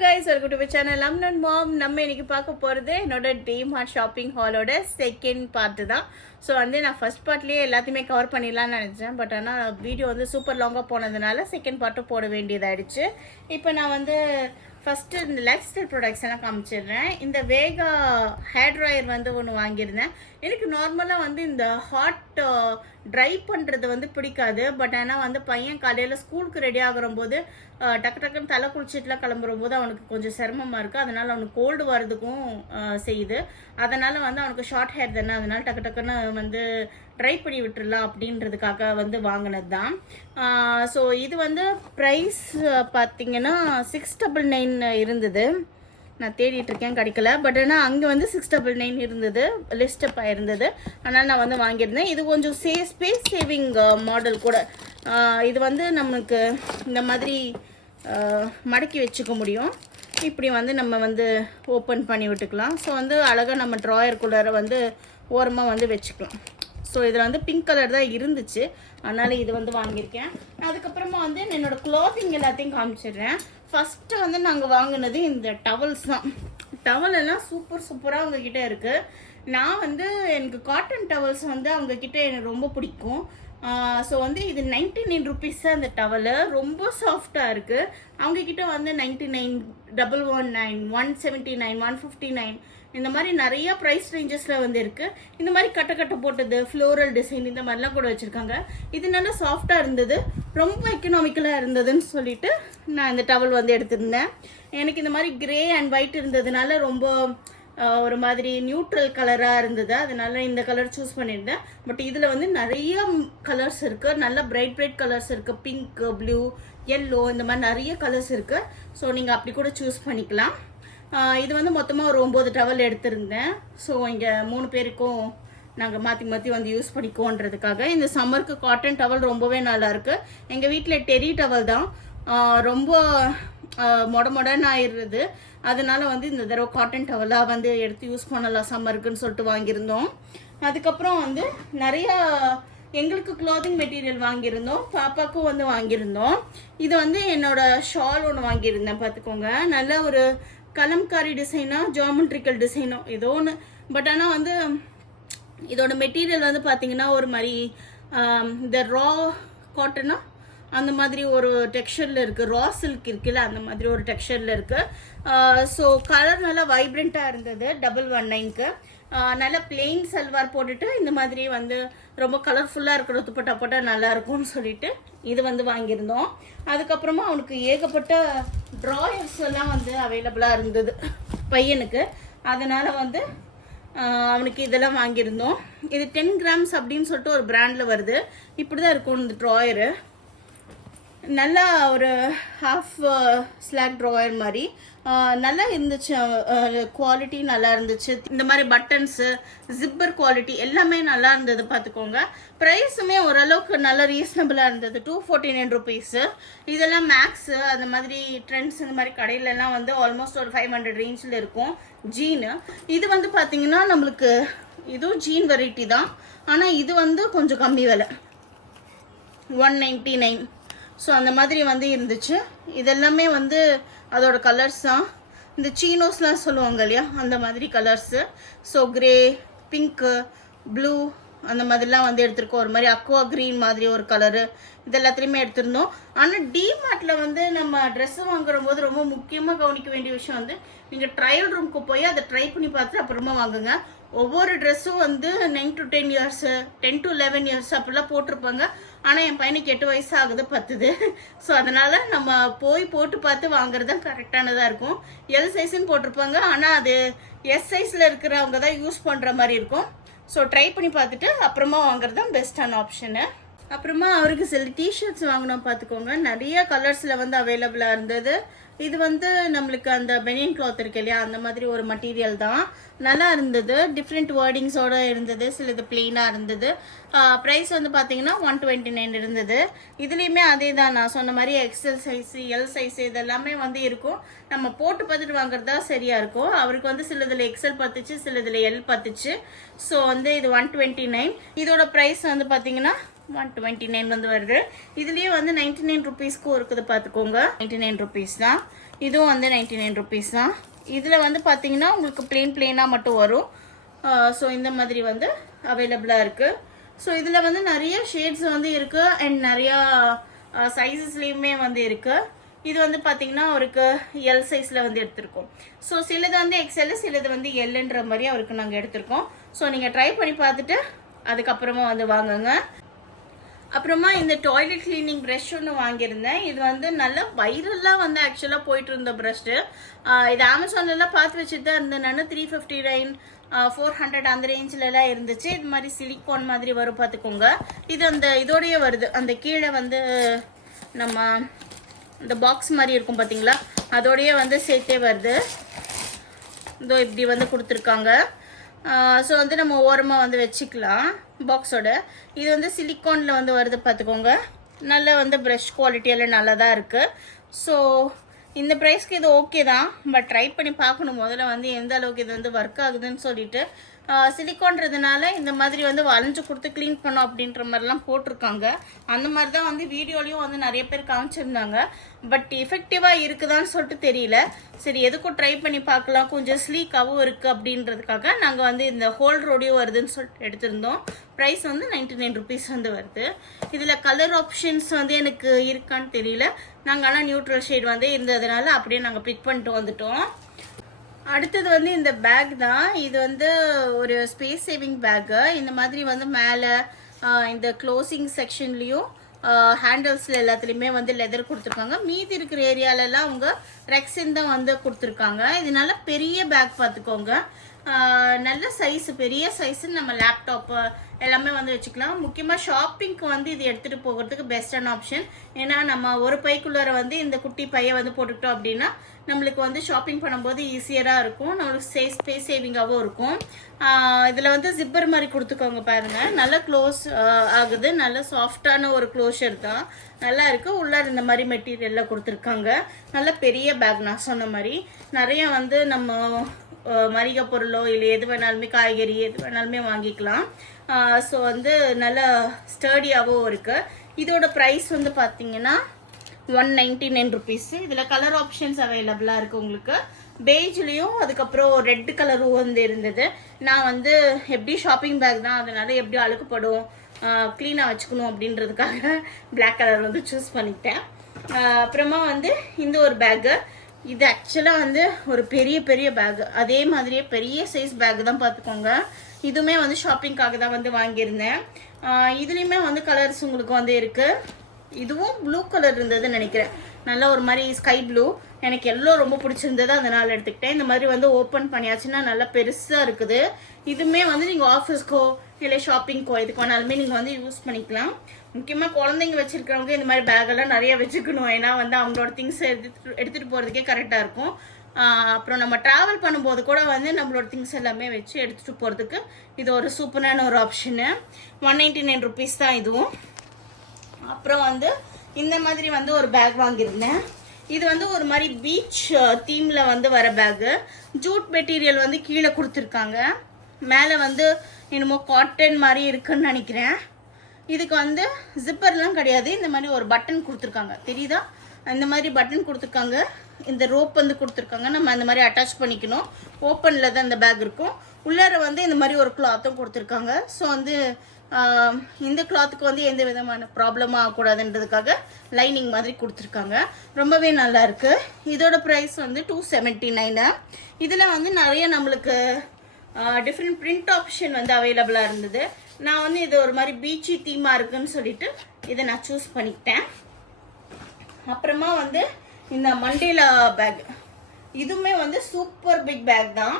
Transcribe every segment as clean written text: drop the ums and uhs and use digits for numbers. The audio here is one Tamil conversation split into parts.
guys, welcome to my channel. I'm not mom. நம்ம இன்னைக்கு பார்க்க போறது என்னோட DMart ஷாப்பிங் ஹாலோட செகண்ட் பார்ட் தான். ஸோ வந்து நான் ஃபர்ஸ்ட் பார்ட்லேயே எல்லாத்தையுமே கவர் பண்ணிடலாம்னு நினச்சேன். பட் ஆனால் வீடியோ வந்து சூப்பர் லாங்காக போனதுனால செகண்ட் பார்ட்டும் போட வேண்டியதாகிடுச்சு. இப்போ நான் வந்து ஃபஸ்ட்டு இந்த லைஃப் ஸ்டைல் ப்ராடக்ட்ஸ் எல்லாம் காமிச்சிடுறேன். இந்த வேகா ஹேர் ட்ரையர் வந்து ஒன்று வாங்கியிருந்தேன். எனக்கு நார்மலாக வந்து இந்த ஹாட் ட்ரை பண்ணுறது வந்து பிடிக்காது. பட் ஆனால் வந்து பையன் காலையில் ஸ்கூலுக்கு ரெடி ஆகிற போது டக்கு டக்குன்னு தலை குளிச்சிட்டுலாம் கிளம்புற போது அவனுக்கு கொஞ்சம் சிரமமாக இருக்குது. அதனால் அவனுக்கு கோல்டு வர்றதுக்கும் செய்யுது. அதனால் வந்து அவனுக்கு ஷார்ட் ஹேர் தானே, அதனால் டக்கு டக்குன்னு வந்து ட்ரை பண்ணி விட்டுடலாம் அப்படின்றதுக்காக வந்து வாங்கினது தான். ஸோ இது வந்து ப்ரைஸ் பார்த்திங்கன்னா 699 இருந்தது. நான் தேடிட்டுருக்கேன், கிடைக்கல. பட் ஆனால் அங்கே வந்து 699 இருந்தது, லிஸ்டப் ஆயிருந்தது. அதனால் நான் வந்து வாங்கியிருந்தேன். இது கொஞ்சம் ஸ்பேஸ் சேவிங் மாடல் கூட. இது வந்து நமக்கு இந்த மாதிரி மடக்கி வச்சுக்க முடியும். இப்படி வந்து நம்ம வந்து ஓப்பன் பண்ணி விட்டுக்கலாம். ஸோ வந்து அழகாக நம்ம ட்ராயருக்குள்ளார வந்து ஓரமாக வந்து வச்சுக்கலாம். ஸோ இதில் வந்து பிங்க் கலர் தான் இருந்துச்சு, அதனால் இது வந்து வாங்கியிருக்கேன். அதுக்கப்புறமா வந்து என்னோடய க்ளாத்திங் எல்லாத்தையும் காமிச்சிடுறேன். ஃபஸ்ட்டு வந்து நாங்கள் வாங்கினது இந்த டவல்ஸ் தான். டவல் எல்லாம் சூப்பராக அவங்கக்கிட்ட இருக்குது. நான் வந்து எனக்கு காட்டன் டவல்ஸ் வந்து அவங்கக்கிட்ட எனக்கு ரொம்ப பிடிக்கும். ஸோ வந்து இது 99 ருபீஸ் தான் அந்த டவலு. ரொம்ப சாஃப்டாக இருக்குது. அவங்கக்கிட்ட வந்து 99, 119, 179, 159 இந்த மாதிரி நிறைய ப்ரைஸ் ரேஞ்சஸில் வந்து இருக்குது. இந்த மாதிரி கட்ட போட்டது, ஃப்ளோரல் டிசைன் இந்த மாதிரிலாம் கூட வச்சுருக்காங்க. இது நல்லா சாஃப்டாக இருந்தது, ரொம்ப எக்கனாமிக்கலாக இருந்ததுன்னு சொல்லிட்டு நான் இந்த டவல் வந்து எடுத்திருந்தேன். எனக்கு இந்த மாதிரி கிரே அண்ட் ஒயிட் இருந்ததுனால ரொம்ப ஒரு மாதிரி நியூட்ரல் கலராக இருந்தது. அதனால இந்த கலர் சூஸ் பண்ணியிருந்தேன். பட் இதில் வந்து நிறைய கலர்ஸ் இருக்குது, நல்ல பிரைட் கலர்ஸ் இருக்குது. பிங்க், ப்ளூ, எல்லோ இந்த மாதிரி நிறைய கலர்ஸ் இருக்குது. ஸோ நீங்கள் அப்படி கூட சூஸ் பண்ணிக்கலாம். இது வந்து மொத்தமாக ஒரு 9 டவல் எடுத்திருந்தேன். ஸோ இங்கே 3 பேருக்கும் நாங்கள் மாற்றி வந்து யூஸ் பண்ணிக்கோன்றதுக்காக. இந்த சம்மருக்கு காட்டன் டவல் ரொம்பவே நல்லாயிருக்கு. எங்கள் வீட்டில் டெரி டவல் தான் ரொம்ப மொடன்னு ஆயிடுறது. அதனால வந்து இந்த தடவை காட்டன் டவலாக வந்து எடுத்து யூஸ் பண்ணலாம் சம்மருக்குன்னு சொல்லிட்டு வாங்கியிருந்தோம். அதுக்கப்புறம் வந்து நிறையா எங்களுக்கு க்ளாத்திங் மெட்டீரியல் வாங்கியிருந்தோம், பாப்பாவுக்கும் வந்து வாங்கியிருந்தோம். இது வந்து என்னோட ஷால் ஒன்று வாங்கியிருந்தேன், பார்த்துக்கோங்க. நல்ல ஒரு கலம்காரி டிசைனோ ஜாமெட்ரிக்கல் டிசைனோ ஏதோ ஒன்று. பட் ஆனால் வந்து இதோட மெட்டீரியல் வந்து பார்த்தீங்கன்னா ஒரு மாதிரி இந்த ரா காட்டனா அந்த மாதிரி ஒரு டெக்ஸ்சரில் இருக்குது. ரா சில்க் இருக்குல்ல, அந்த மாதிரி ஒரு டெக்ஸ்சரில் இருக்குது. ஸோ கலர் நல்லா வைப்ரண்ட்டாக இருந்தது. 119க்கு நல்ல பிளெயின் சல்வார் போட்டுட்டு இந்த மாதிரி வந்து ரொம்ப கலர்ஃபுல்லாக இருக்கிற துப்பட்டா போட்டால் நல்லாயிருக்கும்னு சொல்லிட்டு இது வந்து வாங்கியிருந்தோம். அதுக்கப்புறமா அவனுக்கு ஏகப்பட்ட ட்ராயர்ஸ் எல்லாம் வந்து அவைலபிளாக இருந்தது பையனுக்கு. அதனால் வந்து அவனுக்கு இதெல்லாம் வாங்கியிருந்தோம். இது 10 கிராம்ஸ் அப்படின்னு சொல்லிட்டு ஒரு பிராண்டில் வருது. இப்படி தான் இருக்கும் இந்த ட்ராயரு. நல்லா ஒரு ஹாஃப் ஸ்லாக் ட்ராயர் மாதிரி நல்லா இருந்துச்சு. குவாலிட்டி நல்லா இருந்துச்சு. இந்த மாதிரி பட்டன்ஸு, ஜிப்பர் குவாலிட்டி எல்லாமே நல்லா இருந்தது, பார்த்துக்கோங்க. ப்ரைஸுமே ஓரளவுக்கு நல்லா ரீசனபிளாக இருந்தது. 249 ருபீஸு. இதெல்லாம் மேக்ஸு அந்த மாதிரி ட்ரெண்ட்ஸ் இந்த மாதிரி கடையிலலாம் வந்து ஆல்மோஸ்ட் ஒரு 500 ரேஞ்சில் இருக்கும். ஜீனு இது வந்து பார்த்திங்கன்னா நம்மளுக்கு இதுவும் ஜீன் வெரைட்டி தான். ஆனால் இது வந்து கொஞ்சம் கம்மி விலை, 199. ஸோ அந்த மாதிரி வந்து இருந்துச்சு. இதெல்லாமே வந்து அதோட கலர்ஸ் தான். இந்த சீனோஸ்லாம் சொல்லுவாங்க இல்லையா, அந்த மாதிரி colours. So grey, pink, blue அந்த மாதிரிலாம் வந்து எடுத்திருக்கோம். ஒரு மாதிரி அக்வா க்ரீன் மாதிரி ஒரு கலரு, இது எல்லாத்துலேயுமே எடுத்திருந்தோம். ஆனால் டிமார்ட்டில் வந்து நம்ம ட்ரெஸ்ஸு வாங்குற போது ரொம்ப முக்கியமாக கவனிக்க வேண்டிய விஷயம் வந்து நீங்கள் ட்ரையல் ரூமுக்கு போய் அதை ட்ரை பண்ணி பார்த்துட்டு அப்புறமா வாங்குங்க. ஒவ்வொரு ட்ரெஸ்ஸும் வந்து 9 to 10 இயர்ஸு, 10 to 11 இயர்ஸ் அப்படிலாம் போட்டிருப்பாங்க. ஆனால் என் பையனுக்கு 8 வயசு ஆகுது, 10. ஸோ அதனால் நம்ம போட்டு பார்த்து வாங்குறது தான் கரெக்டானதாக இருக்கும். எல் சைஸுன்னு போட்டிருப்பாங்க, ஆனால் அது எஸ் சைஸில் இருக்கிறவங்க தான் யூஸ் பண்ணுற மாதிரி இருக்கும். ஸோ ட்ரை பண்ணி பார்த்துட்டு அப்புறமா வாங்குறது தான் பெஸ்ட்டான ஆப்ஷனு. அப்புறமா அவருக்கு சில டிஷர்ட்ஸ் வாங்கினோம், பார்த்துக்கோங்க. நிறைய கலர்ஸில் வந்து அவைலபிளாக இருந்தது. இது வந்து நம்மளுக்கு அந்த பெனியன் கிளாத் இருக்கு இல்லையா, அந்த மாதிரி ஒரு மெட்டீரியல் தான். நல்லா இருந்தது, டிஃப்ரெண்ட் வேர்டிங்ஸோடு இருந்தது. சிலது பிளெயினாக இருந்தது. ப்ரைஸ் வந்து பார்த்தீங்கன்னா 129 இருந்தது. இதுலேயுமே அதே தான், நான் சொன்ன மாதிரி எக்ஸ்எல் சைஸு, எல் சைஸு இதெல்லாமே வந்து இருக்கும். நம்ம போட்டு பார்த்துட்டு வாங்குறது தான் சரியாக இருக்கும். அவருக்கு வந்து சிலதில் எக்ஸ்எல் பத்துச்சு, சிலதில் எல் பத்துச்சு. ஸோ வந்து இது 129. இதோட ப்ரைஸ் வந்து பார்த்தீங்கன்னா 129 வந்து வருது. இதுலேயே வந்து 99 ருபீஸ்க்கும் இருக்குது, பார்த்துக்கோங்க. 99 ருபீஸ் தான். இதுவும் வந்து 99 ருபீஸ் தான். இதில் வந்து பார்த்தீங்கன்னா உங்களுக்கு பிளெயினாக மட்டும் வரும். ஸோ இந்த மாதிரி வந்து அவைலபிளாக இருக்குது. ஸோ இதில் வந்து நிறைய ஷேட்ஸ் வந்து இருக்குது அண்ட் நிறையா சைஸஸ்லேயுமே வந்து இருக்குது. இது வந்து பார்த்தீங்கன்னா அவருக்கு எல் சைஸில் வந்து எடுத்திருக்கோம். ஸோ சிலது வந்து எக்ஸ்எல், சிலது வந்து எல்லுன்ற மாதிரி அவருக்கு நாங்கள் எடுத்திருக்கோம். ஸோ நீங்கள் ட்ரை பண்ணி பார்த்துட்டு அதுக்கப்புறமா வந்து வாங்குங்க. அப்புறமா இந்த டாய்லெட் கிளீனிங் ப்ரஷ் ஒன்று வாங்கியிருந்தேன். இது வந்து நல்ல வைரலாக வந்து ஆக்சுவலாக போயிட்டு இருந்த ப்ரஷ்ஷு. இது அமேசான்லலாம் பார்த்து வச்சுட்டு தான் இருந்தேன் நான். 359 400 அந்த ரேஞ்சிலலாம் இருந்துச்சு. இது மாதிரி சிலிக்கான் மாதிரி வரும் பார்த்துக்கோங்க. இது அந்த இதோடையே வருது. அந்த கீழே வந்து நம்ம இந்த பாக்ஸ் மாதிரி இருக்கும் பார்த்தீங்களா, அதோடையே வந்து சேர்த்தே வருது. இதோ இப்படி வந்து கொடுத்துருக்காங்க. ஸோ வந்து நம்ம ஓரமாக வந்து வச்சுக்கலாம் பாக்ஸோட. இது வந்து சிலிக்கானில் வந்து வருது பார்த்துக்கோங்க. நல்ல வந்து ப்ரஷ் குவாலிட்டியெல்லாம் நல்லா தான் இருக்குது. ஸோ இந்த ப்ரைஸ்க்கு இது ஓகே தான், பட் ட்ரை பண்ணி பார்க்கணும் முதல்ல வந்து எந்த அளவுக்கு இது வந்து ஒர்க் ஆகுதுன்னு சொல்லிட்டு. சிலிக்கான்றதுனால இந்த மாதிரி வந்து வளைஞ்சு கொடுத்து க்ளீன் பண்ணோம் அப்படின்ற மாதிரிலாம் போட்டிருக்காங்க. அந்த மாதிரி தான் வந்து வீடியோலையும் வந்து நிறைய பேர் காமிச்சிருந்தாங்க. பட் எஃபெக்டிவாக இருக்குதான்னு சொல்லிட்டு தெரியல. சரி எதுக்கும் ட்ரை பண்ணி பார்க்கலாம், கொஞ்சம் ஸ்லீக்காகவும் இருக்குது அப்படின்றதுக்காக நாங்கள் வந்து இந்த ஹோல்டரோடையும் வருதுன்னு சொல்லிட்டு எடுத்திருந்தோம். ப்ரைஸ் வந்து 99 ருபீஸ் வந்து வருது. இதில் கலர் ஆப்ஷன்ஸ் வந்து எனக்கு இருக்கான்னு தெரியல. நாங்கள் ஆனால் நியூட்ரல் ஷேட் வந்து இருந்ததுனால அப்படியே நாங்கள் பிக் பண்ணிட்டு வந்துட்டோம். அடுத்தது வந்து இந்த பேக் தான். இது வந்து ஒரு ஸ்பேஸ் சேவிங் பேக்கு. இந்த மாதிரி வந்து மேலே இந்த க்ளோசிங் செக்ஷன்லேயும் ஹேண்டில்ஸில் எல்லாத்துலேயுமே வந்து லெதர் கொடுத்துருக்காங்க. மீதி இருக்கிற ஏரியாலெல்லாம் அவங்க ரெக்ஸின் தான் வந்து கொடுத்துருக்காங்க. இதனால பெரிய பேக் பார்த்துக்கோங்க. நல்ல சைஸு, பெரிய சைஸுன்னு நம்ம லேப்டாப்பு எல்லாமே வந்து வச்சுக்கலாம். முக்கியமாக ஷாப்பிங்க்கு வந்து இது எடுத்துகிட்டு போகிறதுக்கு பெஸ்ட்டான ஆப்ஷன். ஏன்னா நம்ம ஒரு பைக்குள்ளார வந்து இந்த குட்டி பையை வந்து போட்டுக்கிட்டோம் அப்படின்னா நம்மளுக்கு வந்து ஷாப்பிங் பண்ணும்போது ஈஸியராக இருக்கும், நம்மளுக்கு ஸ்பேஸ் சேவிங்காகவும் இருக்கும். இதில் வந்து ஜிப்பர் மாதிரி கொடுத்துக்கோங்க பாருங்கள். நல்லா க்ளோஸ் ஆகுது. நல்ல சாஃப்டான ஒரு க்ளோஷர் தான், நல்லா இருக்குது. உள்ளார இந்த மாதிரி மெட்டீரியலில் கொடுத்துருக்காங்க. நல்ல பெரிய பேக். நான் சொன்ன மாதிரி நிறைய வந்து நம்ம மளிகை பொருளோ இல்லை எது வேணாலுமே, காய்கறி எது வேணாலுமே வாங்கிக்கலாம். ஸோ வந்து நல்ல ஸ்டர்டியாகவும் இருக்குது. இதோட ப்ரைஸ் வந்து பார்த்தீங்கன்னா 199 ருபீஸ். இதில் கலர் ஆப்ஷன்ஸ் அவைலபிளாக இருக்குது உங்களுக்கு. பேஜ்லேயும் அதுக்கப்புறம் ரெட் கலரும் வந்து இருந்தது. நான் வந்து எப்படி ஷாப்பிங் பேக் தான், அதனால எப்படி அழுக்குப்படும், க்ளீனாக வச்சுக்கணும் அப்படின்றதுக்காக பிளாக் கலர் வந்து சூஸ் பண்ணிட்டேன். அப்புறமா வந்து இந்த ஒரு பேக்கு. இது ஆக்சுவலாக வந்து ஒரு பெரிய பெரிய பேகு, அதே மாதிரியே பெரிய சைஸ் பேகு தான் பார்த்துக்கோங்க. இதுவுமே வந்து ஷாப்பிங்காக தான் வந்து வாங்கியிருந்தேன். இதுலேயுமே வந்து கலர்ஸ் உங்களுக்கு வந்து இருக்குது. இதுவும் ப்ளூ கலர் இருந்ததுன்னு நினைக்கிறேன். நல்லா ஒரு மாதிரி ஸ்கை ப்ளூ. எனக்கு எல்லாம் ரொம்ப பிடிச்சிருந்தது, அதனால் எடுத்துக்கிட்டேன். இந்த மாதிரி வந்து ஓப்பன் பண்ணியாச்சுன்னா நல்லா பெருசாக இருக்குது. இதுவுமே வந்து நீங்கள் ஆஃபீஸ்க்கோ இல்லை ஷாப்பிங்க்கோ எதுக்கு வேணாலுமே நீங்கள் வந்து யூஸ் பண்ணிக்கலாம். முக்கியமாக குழந்தைங்க வச்சுருக்கிறவங்க இந்த மாதிரி பேக்கெல்லாம் நிறைய வச்சுக்கணும். ஏன்னா வந்து அவங்களோட திங்ஸ் எடுத்துகிட்டு போகிறதுக்கே கரெக்டாக இருக்கும். அப்புறம் நம்ம ட்ராவல் பண்ணும்போது கூட வந்து நம்மளோட திங்ஸ் எல்லாமே வச்சு எடுத்துகிட்டு போகிறதுக்கு இது ஒரு சூப்பரான ஒரு ஆப்ஷனு. 199 ருபீஸ் தான் இதுவும். அப்புறம் வந்து இந்த மாதிரி வந்து ஒரு பேக் வாங்கியிருந்தேன். இது வந்து ஒரு மாதிரி பீச் தீமில் வந்து வர பேகு. ஜூட் மெட்டீரியல் வந்து கீழே கொடுத்துருக்காங்க. மேலே வந்து என்னமோ காட்டன் மாதிரி இருக்குன்னு நினைக்கிறேன். இதுக்கு வந்து ஜிப்பர்லாம் கிடையாது. இந்த மாதிரி ஒரு பட்டன் கொடுத்துருக்காங்க, தெரியுதா? இந்த மாதிரி பட்டன் கொடுத்துருக்காங்க. இந்த ரோப் வந்து கொடுத்துருக்காங்க. நம்ம அந்த மாதிரி அட்டாச் பண்ணிக்கணும். ஓப்பனில் தான் இந்த பேக் இருக்கும். உள்ளார வந்து இந்த மாதிரி ஒரு கிளாத்தும் கொடுத்துருக்காங்க. ஸோ வந்து இந்த கிளாத்துக்கு வந்து எந்த விதமான ப்ராப்ளமாக ஆகக்கூடாதுன்றதுக்காக லைனிங் மாதிரி கொடுத்துருக்காங்க. ரொம்பவே நல்லா இருக்குது. இதோட ப்ரைஸ் வந்து 279. இதில் வந்து நிறைய நம்மளுக்கு டிஃப்ரெண்ட் பிரிண்ட் ஆப்ஷன் வந்து அவைலபிளாக இருந்தது. நான் வந்து இது ஒரு மாதிரி பீச்சி தீமாக இருக்குன்னு சொல்லிட்டு இதை நான் சூஸ் பண்ணிக்கிட்டேன். அப்புறமா வந்து இந்த மண்டேலா பேக். இதுவுமே வந்து சூப்பர் பிக் பேக் தான்.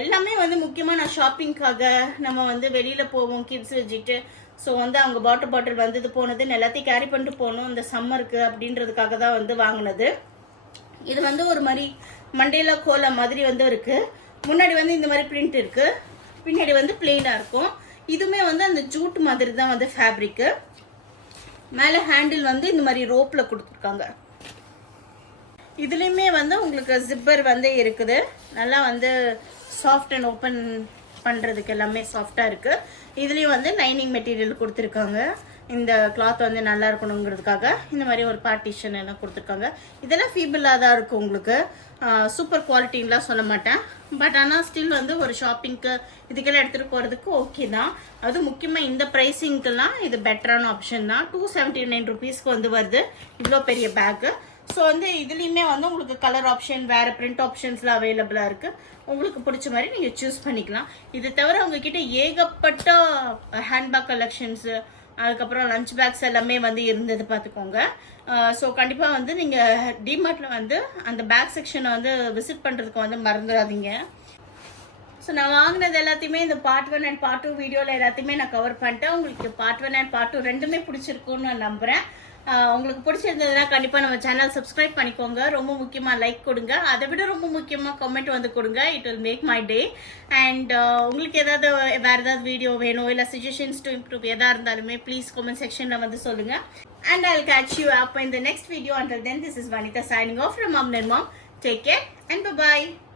எல்லாமே வந்து முக்கியமாக நான் ஷாப்பிங்காக நம்ம வந்து வெளியில் போவோம் கிட்ஸ் வச்சுட்டு. ஸோ வந்து அவங்க பாட்டில் வந்தது போனதுன்னு எல்லாத்தையும் கேரி பண்ணிட்டு போகணும் இந்த சம்மருக்கு அப்படின்றதுக்காக தான் வந்து வாங்கினது. இது வந்து ஒரு மாதிரி மண்டேலா கோலா மாதிரி வந்து இருக்குது. முன்னாடி வந்து இந்த மாதிரி பிரிண்ட் இருக்குது, பின்னாடி வந்து பிளெயினாக இருக்கும். இதுவுமே வந்து அந்த ஜூட் மாதிரி தான் வந்து ஃபேப்ரிக்கு. மேலே ஹேண்டில் வந்து இந்த மாதிரி ரோப்பில் கொடுத்துருக்காங்க. இதுலேயுமே வந்து உங்களுக்கு ஜிப்பர் வந்து இருக்குது. நல்லா வந்து சாஃப்ட் அண்ட் ஓப்பன் பண்ணுறதுக்கு எல்லாமே சாஃப்டாக இருக்குது. இதுலேயும் வந்து லைனிங் மெட்டீரியல் கொடுத்துருக்காங்க. இந்த கிளாத் வந்து நல்லா இருக்கணுங்கிறதுக்காக இந்த மாதிரி ஒரு பார்ட்டிஷன் எல்லாம் கொடுத்துருக்காங்க. இதெல்லாம் ஃபீபிளாக தான் இருக்கும் உங்களுக்கு, சூப்பர் குவாலிட்டின்லாம் சொல்ல மாட்டேன். பட் ஆனால் ஸ்டில் வந்து ஒரு ஷாப்பிங்க்கு இதுக்கெல்லாம் எடுத்துகிட்டு போகிறதுக்கு ஓகே தான். அது முக்கியமாக இந்த ப்ரைஸிங்க்கெல்லாம் இது பெட்டரான ஆப்ஷன் தான். 279 rupeesக்கு வந்து வருது இவ்வளோ பெரிய பேக்கு. ஸோ வந்து இதுலேயுமே வந்து உங்களுக்கு கலர் ஆப்ஷன் வேறு பிரிண்ட் ஆப்ஷன்ஸ்லாம் அவைலபிளாக இருக்குது. உங்களுக்கு பிடிச்ச மாதிரி நீங்கள் சூஸ் பண்ணிக்கலாம். இது தவிர உங்ககிட்ட ஏகப்பட்ட ஹேண்ட்பேக் கலெக்ஷன்ஸு, அதுக்கப்புறம் லஞ்ச் பேக்ஸ் எல்லாமே வந்து இருந்தது பார்த்துக்கோங்க. ஸோ கண்டிப்பாக வந்து நீங்கள் டிமார்ட்டில் வந்து அந்த பேக் செக்ஷனை வந்து விசிட் பண்ணுறதுக்கு வந்து மறந்துடாதீங்க. ஸோ நான் வாங்கினது எல்லாத்தையுமே இந்த பார்ட் 1 அண்ட் பார்ட் 2 வீடியோவில் எல்லாத்தையுமே நான் கவர் பண்ணிட்டேன். உங்களுக்கு பார்ட் 1 அண்ட் பார்ட் 2 ரெண்டுமே பிடிச்சிருக்குன்னு நான் நம்புகிறேன். உங்களுக்கு பிடிச்சிருந்ததுன்னா கண்டிப்பாக நம்ம சேனல் சப்ஸ்கிரைப் பண்ணிக்கோங்க. ரொம்ப முக்கியமாக லைக் கொடுங்க. அதை விட ரொம்ப முக்கியமாக கமெண்ட் வந்து கொடுங்க. It will make my day. And உங்களுக்கு வேறு ஏதாவது வீடியோ வேணும் இல்லை சஜஷன்ஸ் டு இம்ப்ரூவ் எதாக இருந்தாலுமே ப்ளீஸ் கமெண்ட் செக்ஷனில் வந்து சொல்லுங்கள். And I'll catch you up in the next video. Until then, this is Vanitha signing off from Mom and Mom. Take care and bye-bye.